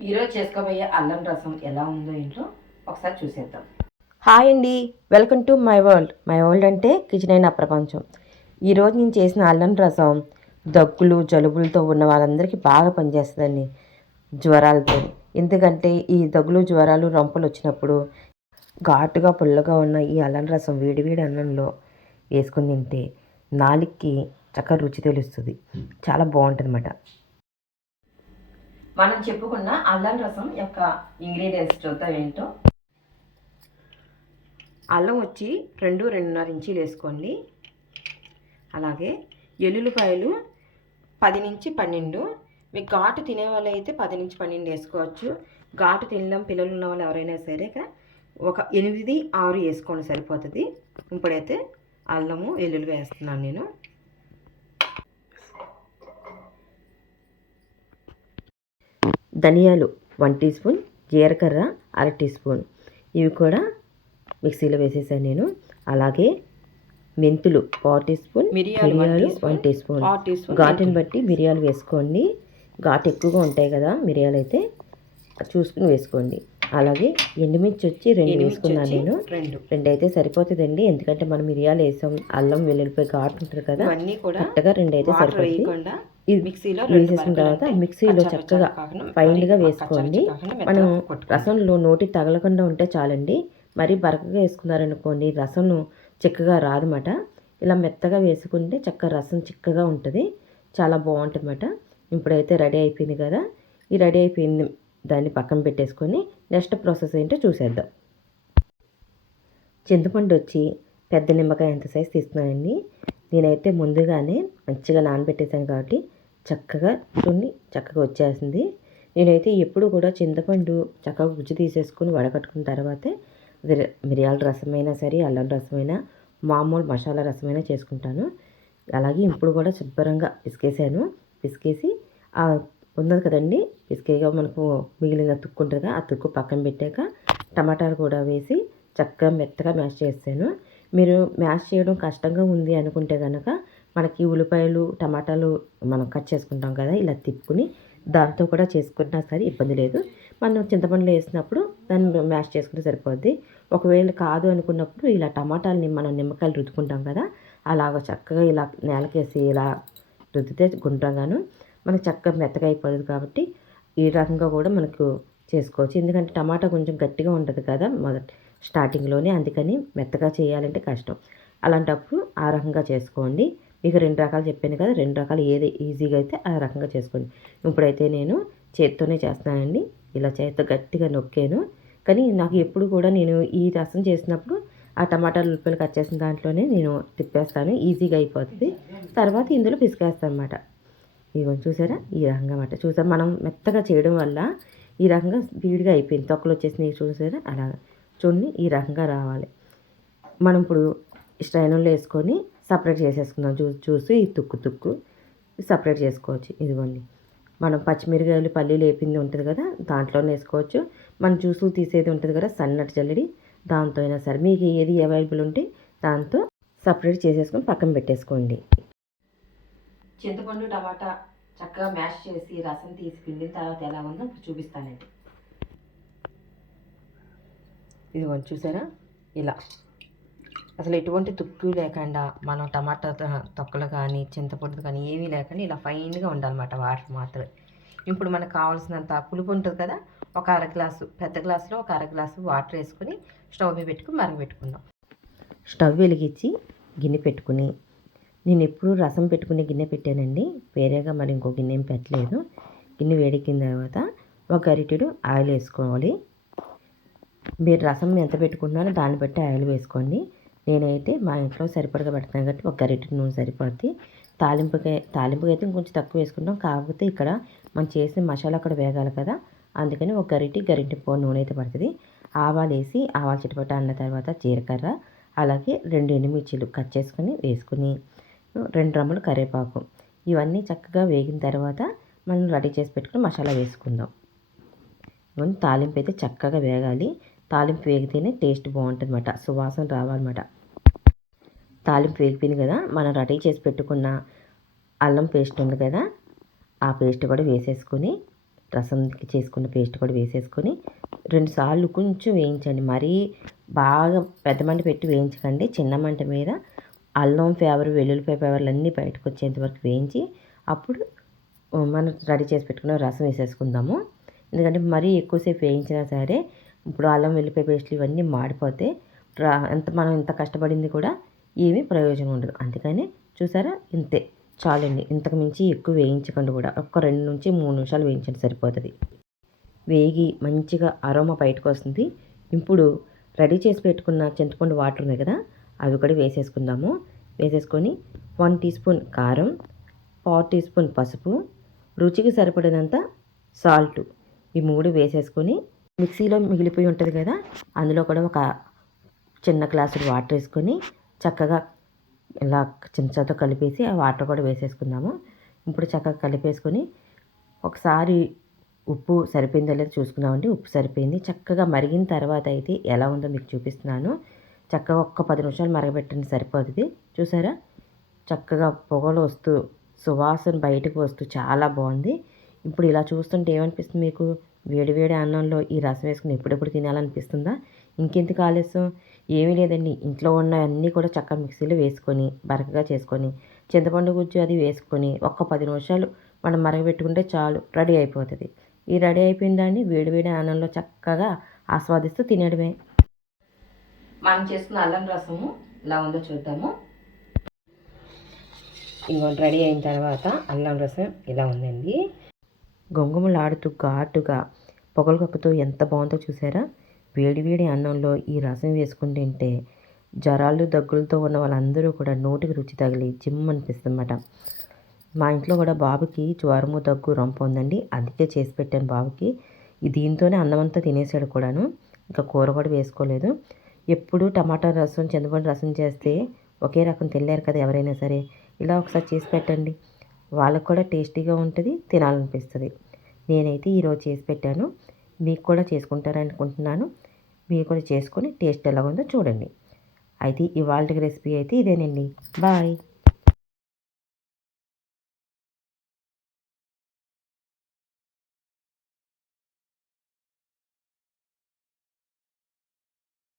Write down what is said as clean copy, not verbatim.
ఈరోజు చేసుకోబోయే అల్లం రసం ఎలా ఉందో ఇంట్లో ఒకసారి చూసేద్దాం. హాయ్ అండి, welcome to my world. My world అంటే కిచెన్ అయిన ప్రపంచం. ఈరోజు నేను చేసిన అల్లం రసం దగ్గులు జలుబులతో ఉన్న వాళ్ళందరికీ బాగా పనిచేస్తుందండి, జ్వరాలతో. ఎందుకంటే ఈ దగ్గులు జ్వరాలు రంపులు వచ్చినప్పుడు ఘాటుగా పుల్లగా ఉన్న ఈ అల్లం రసం వేడివేడి అన్నంలో వేసుకొని తింటే నాలుగుకి చక్కగా రుచి తెలుస్తుంది. చాలా బాగుంటుంది అన్నమాట. మనం చెప్పుకున్న అల్లం రసం యొక్క ఇంగ్రీడియంట్స్ చూద్దాం ఏంటో. అల్లం వచ్చి 2-2.5 ఇంచీలు వేసుకోండి. అలాగే ఎల్లుల్లిపాయలు 10-12. మీకు ఘాటు తినే వాళ్ళు అయితే 10-12 వేసుకోవచ్చు. ఘాటు తినడం పిల్లలు ఉన్న వాళ్ళు ఎవరైనా సరే ఒక 8-6 వేసుకోండి, సరిపోతుంది. ఇప్పుడైతే అల్లము వెల్లుల్లి వేస్తున్నాను నేను. ధనియాలు 1 టీ స్పూన్, జీలకర్ర 1/2 టీ స్పూన్, ఇవి కూడా మిక్సీలో వేసేసాను నేను. అలాగే మెంతులు 1/4 టీ స్పూన్, మిరియాలు 1 టీ స్పూన్. ఘాటుని బట్టి మిరియాలు వేసుకోండి. ఘాటు ఎక్కువగా ఉంటాయి కదా మిరియాలు, అయితే చూసుకుని వేసుకోండి. అలాగే ఎండుమిర్చి వచ్చి 2 వేసుకున్నాను నేను. 2 అయితే సరిపోతుందండి, ఎందుకంటే మనం మిరియాలు వేసాం, అల్లం వెల్లుల్లిపాయ ఘాటు ఉంటుంది కదా, కరెక్ట్గా 2 అయితే సరిపోతుంది. ఇది వేసేసిన తర్వాత మిక్సీలో చక్కగా ఫైన్గా వేసుకోండి. మనం రసంలో నోటి తగలకుండా ఉంటే చాలండి. మరీ బరకగా వేసుకున్నారనుకోండి రసం చిక్కగా రాదన్నమాట. ఇలా మెత్తగా వేసుకుంటే చక్కగా రసం చిక్కగా ఉంటుంది, చాలా బాగుంటుంది అన్నమాట. ఇప్పుడైతే రెడీ అయిపోయింది కదా, ఈ రెడీ అయిపోయింది దాన్ని పక్కన పెట్టేసుకొని నెక్స్ట్ ప్రాసెస్ ఏంటో చూసేద్దాం. చింతపండు వచ్చి పెద్ద నిమ్మకాయ ఎంత సైజు తీస్తున్నానండి. నేనైతే ముందుగానే మంచిగా నానబెట్టేసాను కాబట్టి చక్కగా చక్కగా వచ్చేసింది. నేనైతే ఎప్పుడు కూడా చింతపండు చక్కగా గుజ్జు తీసేసుకొని వడకట్టుకున్న తర్వాతే మిరియాల రసమైనా సరే, అల్లం రసమైనా, మామూలు మసాలా రసమైనా చేసుకుంటాను. అలాగే ఇప్పుడు కూడా శుభ్రంగా పిసికేసి ఉన్నది కదండి, పిసికేగా మనకు మిగిలిన తుక్కు ఉంటుంది, ఆ తుక్కు పక్కన పెట్టాక టమాటాలు కూడా వేసి చక్కగా మెత్తగా మ్యాష్ చేస్తాను. మీరు మ్యాష్ చేయడం కష్టంగా ఉంది అనుకుంటే కనుక మనకి ఉల్లిపాయలు టమాటాలు మనం కట్ చేసుకుంటాం కదా, ఇలా తిప్పుకుని దాంతో కూడా చేసుకున్నా సరే ఇబ్బంది లేదు. మనం చింతపండులో వేసినప్పుడు దాన్ని మ్యాష్ చేసుకుంటే సరిపోద్ది. ఒకవేళ కాదు అనుకున్నప్పుడు ఇలా టమాటాలని మనం నిమ్మకాయలు రుద్దుకుంటాం కదా, అలాగ చక్కగా ఇలా నేలకేసి ఇలా రుద్దితే గుండ్రంగాను మనకు చక్కగా మెత్తగా అయిపోతుంది. కాబట్టి ఈ రకంగా కూడా మనకు చేసుకోవచ్చు. ఎందుకంటే టమాటా కొంచెం గట్టిగా ఉంటుంది కదా స్టార్టింగ్లోనే, అందుకని మెత్తగా చేయాలంటే కష్టం. అలాంటప్పుడు ఆ రకంగా చేసుకోండి. మీకు 2 రకాలు చెప్పాను కదా, 2 రకాలు ఏది ఈజీగా అయితే ఆ రకంగా చేసుకోండి. ఇప్పుడైతే నేను చేత్తోనే చేస్తున్నానండి. ఇలా చేత్తో గట్టిగా నొక్కాను. కానీ నాకు ఎప్పుడు కూడా నేను ఈ రసం చేసినప్పుడు ఆ టమాటాలు ఉల్లిపాయలు కట్ చేసిన దాంట్లోనే నేను తిప్పేస్తాను, ఈజీగా అయిపోతుంది. తర్వాత ఇందులో పిసికేస్తాను అన్నమాట. ఇదిగో చూసారా, ఈ రకంగా అన్నమాట. చూసారా, మనం మెత్తగా చేయడం వల్ల ఈ రకంగా స్పీడ్గా అయిపోయింది. తొక్కలు వచ్చేసినాయి చూసారా, అలా చూడండి, ఈ రకంగా రావాలి. మనం ఇప్పుడు స్ట్రైనర్లో వేసుకొని సపరేట్ చేసేసుకుందాం. చూసి ఈ తుక్కు సపరేట్ చేసుకోవచ్చు. ఇదిగోండి, మనం పచ్చిమిరకాయలు పల్లీలు వేపింది ఉంటుంది కదా, దాంట్లోనే వేసుకోవచ్చు. మనం జ్యూసులు తీసేది ఉంటుంది కదా సన్నటి జల్లెడి, దాంతో అయినా సరే మీకు ఏది అవైలబుల్ ఉంటే దాంతో సపరేట్ చేసేసుకొని పక్కన పెట్టేసుకోండి. చింతపండు టమాటా చక్కగా మ్యాష్ చేసి రసం తీసి పిండిన తర్వాత ఎలా ఉందో చూపిస్తానండి. ఇదిగోండి చూసారా, ఇలా అసలు ఎటువంటి తుక్కు లేకుండా మనం టమాటా తొక్కలు కానీ చింతపండు కానీ ఏమీ లేకుండా ఇలా ఫైన్గా ఉండాలన్నమాట. వాటర్ మాత్రమే. ఇప్పుడు మనకు కావాల్సినంత పులుపు ఉంటుంది కదా, ఒక 1/2 గ్లాసు, పెద్ద గ్లాసులో ఒక 1/2 గ్లాసు వాటర్ వేసుకొని స్టవ్ మీద పెట్టుకుని మరగబెట్టుకుందాం. స్టవ్ వెలిగించి గిన్నె పెట్టుకుని, నేను ఎప్పుడు రసం పెట్టుకునే గిన్నె పెట్టానండి, వేరేగా మరి ఇంకో గిన్నె ఏం పెట్టలేదు. గిన్నె వేడెక్కిన తర్వాత ఒక గరిటెడు ఆయిల్ వేసుకోవాలి. మీరు రసం ఎంత పెట్టుకుంటున్నారో దాన్ని బట్టి ఆయిల్ వేసుకోండి. నేనైతే మా ఇంట్లో సరిపడగా పెడతాను కాబట్టి ఒక గరిటె నూనె సరిపోద్ది. తాలింపుకి అయితే ఇంకొంచెం తక్కువ వేసుకుంటాం, కాకపోతే ఇక్కడ మనం చేసిన మసాలా కూడా వేగాలి కదా, అందుకని ఒక గరిటె నూనె అయితే పడుతుంది. ఆవాలు వేసి ఆవాలు చిటపట అన్న తర్వాత జీలకర్ర, అలాగే 2 ఎండుమిర్చీలు కట్ చేసుకొని వేసుకుని 2 రెమ్మలు కరివేపాకు, ఇవన్నీ చక్కగా వేగిన తర్వాత మనం రెడీ చేసి పెట్టుకుని మసాలా వేసుకుందాం. తాలింపు అయితే చక్కగా వేగాలి. తాలింపు వేగితేనే టేస్ట్ బాగుంటుంది అన్నమాట, సువాసన రావాలన్నమాట. తాలింపు వేగిపోయింది కదా, మనం రెడీ చేసి పెట్టుకున్న అల్లం పేస్ట్ ఉంది కదా, ఆ పేస్ట్ కూడా వేసేసుకొని రసంకి చేసుకున్న పేస్ట్ కూడా వేసేసుకొని 2 సార్లు కొంచెం వేయించండి. మరీ బాగా పెద్ద మంట పెట్టి వేయించకండి. చిన్న మంట మీద అల్లం ఫ్లేవర్, వెల్లుల్లిపాయ ఫ్లేవర్లు అన్నీ బయటకు వచ్చేంత వరకు వేయించి అప్పుడు మనం రెడీ చేసి పెట్టుకున్న రసం వేసేసుకుందాము. ఎందుకంటే మరీ ఎక్కువసేపు వేయించినా సరే ఇప్పుడు అల్లం వెల్లుల్లిపాయ పేస్ట్లు ఇవన్నీ మాడిపోతే మనం ఇంత కష్టపడింది కూడా ఏమీ ప్రయోజనం ఉండదు. అందుకని చూసారా, ఇంతే చాలండి. ఇంతకు మించి ఎక్కువ వేయించకండి కూడా. ఒక్క 2 నుంచి 3 నిమిషాలు వేయించండి సరిపోతుంది. వేగి మంచిగా అరోమా బయటకు వస్తుంది. ఇప్పుడు రెడీ చేసి పెట్టుకున్న చింతపండు వాటర్ ఉన్నాయి కదా, అవి కూడా వేసేసుకుందాము. వేసేసుకొని 1 టీ స్పూన్ కారం, 1/4 టీ స్పూన్ పసుపు, రుచికి సరిపడినంత సాల్ట్, ఈ 3 వేసేసుకొని మిక్సీలో మిగిలిపోయి ఉంటుంది కదా, అందులో కూడా ఒక చిన్న గ్లాసుడు వాటర్ వేసుకొని చక్కగా ఇలా చెంచాతో కలిపేసి ఆ వాటర్ కూడా వేసేసుకుందాము. ఇప్పుడు చక్కగా కలిపేసుకొని ఒకసారి ఉప్పు సరిపోయిందో లేదో చూసుకుందామండి. ఉప్పు సరిపోయింది. చక్కగా మరిగిన తర్వాత అయితే ఎలా ఉందో మీకు చూపిస్తున్నాను. చక్కగా ఒక్క 10 నిమిషాలు మరగబెట్టండి సరిపోతుంది. చూసారా, చక్కగా పొగలు వస్తూ సువాసన బయటకు వస్తూ చాలా బాగుంది. ఇప్పుడు ఇలా చూస్తుంటే ఏమనిపిస్తుంది మీకు? వేడివేడి అన్నంలో ఈ రసం వేసుకుని ఎప్పుడెప్పుడు తినాలనిపిస్తుందా? ఇంకెందుకు ఆలస్యం? ఏమీ లేదండి, ఇంట్లో ఉన్న అన్నీ కూడా చక్కగా మిక్సీలో వేసుకొని బరకగా చేసుకొని చింతపండు గుజ్జు అది వేసుకొని ఒక్క 10 నిమిషాలు మనం మరగబెట్టుకుంటే చాలు, రెడీ అయిపోతుంది. ఈ రెడీ అయిపోయిన దాన్ని వేడివేడి అన్నంలో చక్కగా ఆస్వాదిస్తూ తినడమే. మనం చేసుకున్న అల్లం రసము ఇలా ఉందో చూద్దాము. ఇంకొంచెం రెడీ అయిన తర్వాత అల్లం రసం ఇలా ఉందండి. గొంగుమలాడుతూ ఘాటుగా పొగలు కక్కుతూ ఎంత బాగుందో చూసారా. వేడివేడి అన్నంలో ఈ రసం వేసుకుని తింటే జ్వరాలు దగ్గులతో ఉన్న వాళ్ళందరూ కూడా నోటికి రుచి తగిలి జిమ్ అనిపిస్తుందన్నమాట. మా ఇంట్లో కూడా బాబుకి జ్వరము దగ్గు రొంప ఉందండి, అందుకే చేసి పెట్టాను బాబుకి. దీంతోనే అన్నం అంతా తినేసాడు కూడాను, ఇంకా కూర కూడా వేసుకోలేదు. ఎప్పుడు టమాటా రసం, చింతపండు రసం చేస్తే ఒకే రకం తినలేరు కదా ఎవరైనా సరే. ఇలా ఒకసారి చేసి పెట్టండి, వాళ్ళకు కూడా టేస్టీగా ఉంటుంది, తినాలనిపిస్తుంది. నేనైతే ఈరోజు చేసి పెట్టాను, మీకు కూడా చేసుకుంటారనుకుంటున్నాను. మీరు కూడా చేసుకొని టేస్ట్ ఎలా ఉందో చూడండి. అయితే ఇవాళ రెసిపీ అయితే ఇదేనండి. బాయ్.